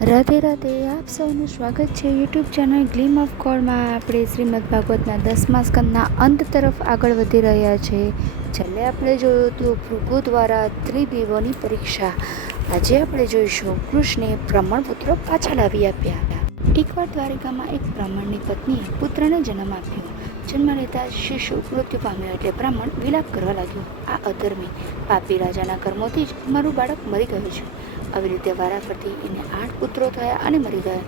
રાધે રાધે, આપ સૌનું સ્વાગત છે યુટ્યુબ ચેનલ ગ્લીમ ઓફ ગોડમાં. આપણે શ્રીમદ ભાગવતના 10મા સ્કંદના અંત તરફ આગળ વધી રહ્યા છે. છેલ્લે આપણે જોયું હતું ભૃગુ દ્વારા ત્રિદેવોની પરીક્ષા. આજે આપણે જોઈશું કૃષ્ણે બ્રાહ્મણપુત્રો પાછા લાવી આપ્યા. એકવાર દ્વારિકામાં એક બ્રાહ્મણની પત્નીએ પુત્રને જન્મ આપ્યો. જન્મ લેતા શિશુ મૃત્યુ પામ્યો એટલે બ્રાહ્મણ વિલાપ કરવા લાગ્યો. આ અધર્મી પાપી રાજાના કર્મોથી જ મારું બાળક મરી ગયું છે. આવી રીતે વારાફરતી એને 8 પુત્રો થયા અને મરી ગયા.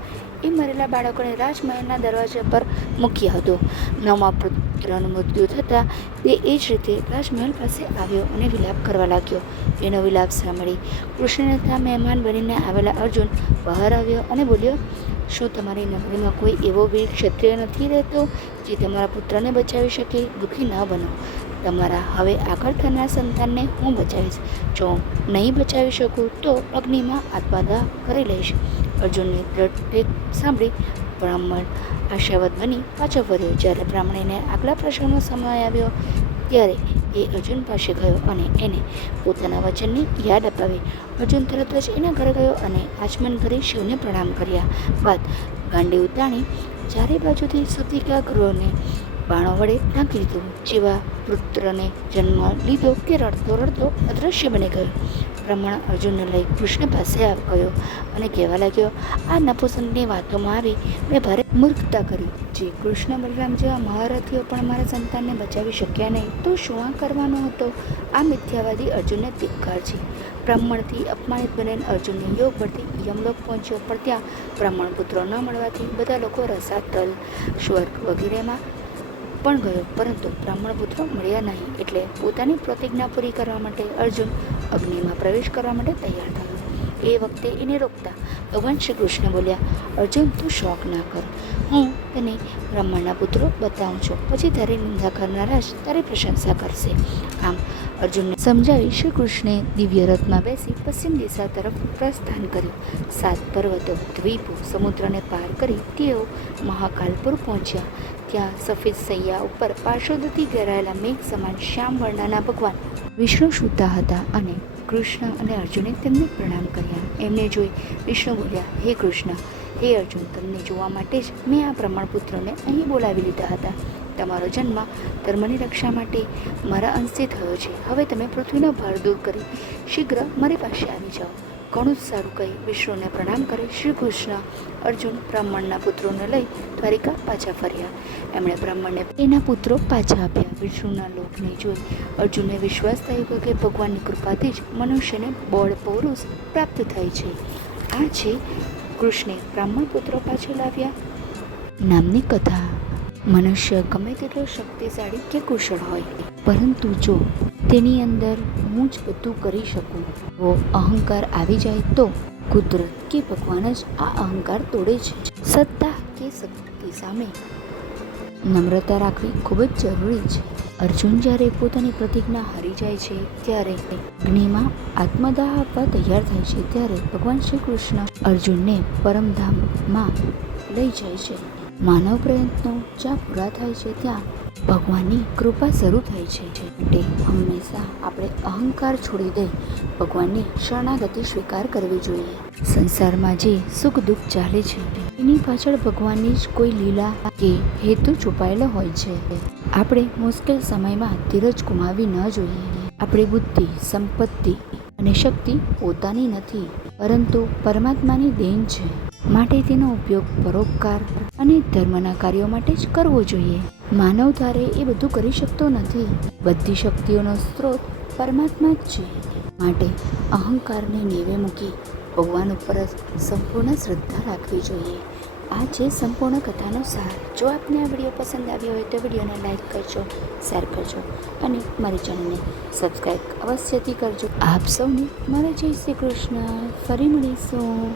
એ મરેલા બાળકોને રાજમહેલના દરવાજા પર મૂક્યા હતો. 9મા પુત્રનું મૃત્યુ થતાં તે એ જ રીતે રાજમહેલ પાસે આવ્યો અને વિલાપ કરવા લાગ્યો. એનો વિલાપ સાંભળી કૃષ્ણને ત્યાં મહેમાન બનીને આવેલા અર્જુન બહાર આવ્યો અને બોલ્યો, શું તમારી નગરીમાં કોઈ એવો વીર ક્ષત્રિય નથી રહેતો જે તમારા પુત્રને બચાવી શકે? દુઃખી ન બનો. તમારા હવે આગળ થનાર સંતાનને હું બચાવીશ. જો નહીં બચાવી શકું તો અગ્નિમાં આત્મદાહ કરી લઈશ. અર્જુનની દ્રઢ સાંભળી બ્રાહ્મણ આશાવદ બની પાછો ફર્યો. જ્યારે બ્રાહ્મણીને આગલા પ્રસંગનો સમય આવ્યો ત્યારે એ અર્જુન પાસે ગયો અને એને પોતાના વચનની યાદ અપાવી. અર્જુન તરત જ એના ઘરે ગયો અને આચમન કરી શિવને પ્રણામ કર્યા બાદ ગાંડી ઉતાણી ચારે બાજુથી સતિકા ગૃહને બાણો વડે ઢાંકી દીધું. જેવા પુત્રને જન્મ લીધો કે રડતો રડતો અદૃશ્ય બની ગયો. બ્રાહ્મણ અર્જુનને લઈ કૃષ્ણ પાસે ગયો અને કહેવા લાગ્યો, આ નપુસંકની વાતોમાં આવી મેં ભારે મૂર્ખતા કરી. જે કૃષ્ણ બલરામ જેવા મહારથીઓ પણ મારા સંતાનને બચાવી શક્યા નહીં તો શું આ કરવાનો હતો? આ મિથ્યાવાદી અર્જુનને ધિક્કાર છે. બ્રાહ્મણથી અપમાનિત બનેલ અર્જુનને યોગ બળથી યમલોક પહોંચ્યો, પણ ત્યાં બ્રાહ્મણ પુત્રો ન મળવાથી બધા લોકો રસાતલ, સ્વર્ગ વગેરેમાં પણ ગયો, પરંતુ બ્રાહ્મણ પુત્રો મળ્યા નહીં. એટલે પોતાની પ્રતિજ્ઞા પૂરી કરવા માટે અર્જુન અગ્નિમાં પ્રવેશ કરવા માટે તૈયાર થયો. એ વખતે એને રોકતા ભગવાન શ્રી કૃષ્ણ બોલ્યા, અર્જુન તું શોક ના કર, હું તને બ્રાહ્મણના પુત્રો બતાવું છું, પછી તારી નિંદા કરનારા જ તારી પ્રશંસા કરશે. આમ અર્જુનને સમજાવી શ્રી કૃષ્ણે દિવ્ય રથમાં બેસી પશ્ચિમ દિશા તરફ પ્રસ્થાન કર્યું. 7 પર્વતો, દ્વીપો, સમુદ્રને પાર કરી તેઓ મહાકાલપુર પહોંચ્યા. ત્યાં સફેદ સૈયા ઉપર પાર્શ્વદથી ઘેરાયેલા મેઘ સમાન શ્યામ વર્ણના ભગવાન વિષ્ણુ સૂતા હતા અને કૃષ્ણ અને અર્જુને તેમને પ્રણામ કર્યા. એમને જોઈ વિષ્ણુ બોલ્યા, હે કૃષ્ણ, હે અર્જુન, તમને જોવા માટે જ મેં આ બ્રાહ્મણપુત્રોને અહીં બોલાવી લીધા હતા. તમારો જન્મ ધર્મની રક્ષા માટે મારા અંશથી થયો છે. હવે તમે પૃથ્વીનો ભાર દૂર કરી શીઘ્ર મારી પાસે આવી જાઓ. ઘણું જ સારું કહી વિષ્ણુને પ્રણામ કરી શ્રી કૃષ્ણ અર્જુન બ્રાહ્મણના પુત્રોને લઈ દ્વારિકા પાછા ફર્યા. એમણે બ્રાહ્મણને એના પુત્રો પાછા આપ્યા. વિષ્ણુના લોકને જોઈ અર્જુનને વિશ્વાસ થયો કે ભગવાનની કૃપાથી જ મનુષ્યને બળ પૌરુષ પ્રાપ્ત થાય છે. આ છે કૃષ્ણે બ્રાહ્મણ પુત્રો પાછા લાવ્યા નામની કથા. મનુષ્ય ગમે તેટલો શક્તિશાળી કે કુશળ હોય, પરંતુ જો તેની અંદર હું જ બધું કરી શકું તો અહંકાર આવી જાય તો કુદરત કે ભગવાન જ આ અહંકાર તોડે છે. સત્તા કે શક્તિ સામે નમ્રતા રાખવી ખૂબ જ જરૂરી છે. અર્જુન જ્યારે પોતાની પ્રતિજ્ઞા હારી જાય છે ત્યારે અગ્નિમાં આત્મદાહ આપવા તૈયાર થાય છે. ત્યારે ભગવાન શ્રી કૃષ્ણ અર્જુનને પરમધામમાં લઈ જાય છે. માનવ પ્રયત્નો જ્યાં પૂરા થાય છે ત્યાં ભગવાનની કૃપા શરૂ થાય છે. એટલે હંમેશા આપણે અહંકાર છોડી દઈ ભગવાનની શરણાગતિ સ્વીકાર કરવી જોઈએ. સંસારમાં જે સુખ દુઃખ ચાલે છે એની પાછળ ભગવાનની જ કોઈ લીલા કે હેતુ છુપાયેલો હોય છે. આપણે મુશ્કેલ સમયમાં ધીરજ ગુમાવવી ન જોઈએ. આપણી બુદ્ધિ, સંપત્તિ અને શક્તિ પોતાની નથી, પરંતુ પરમાત્માની દેન છે. માટે તેનો ઉપયોગ પરોપકાર અને ધર્મના કાર્યો માટે જ કરવો જોઈએ. માનવ ધારે એ બધું કરી શકતો નથી. બધી શક્તિઓનો સ્ત્રોત પરમાત્મા જ છે. માટે અહંકારને નેવે મૂકી ભગવાન ઉપર જ સંપૂર્ણ શ્રદ્ધા રાખવી જોઈએ. આ છે સંપૂર્ણ કથાનો સાર. જો આપને આ વિડીયો પસંદ આવ્યો હોય તો વિડીયોને લાઈક કરજો, શેર કરજો અને મારી ચેનલને સબસ્ક્રાઈબ અવશ્યથી કરજો. આપ સૌને મારા જય શ્રી કૃષ્ણ. ફરી મળીશું.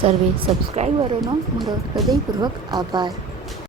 સર્વે સબસ્ક્રાઈબરોનો મારો હૃદયપૂર્વક આભાર.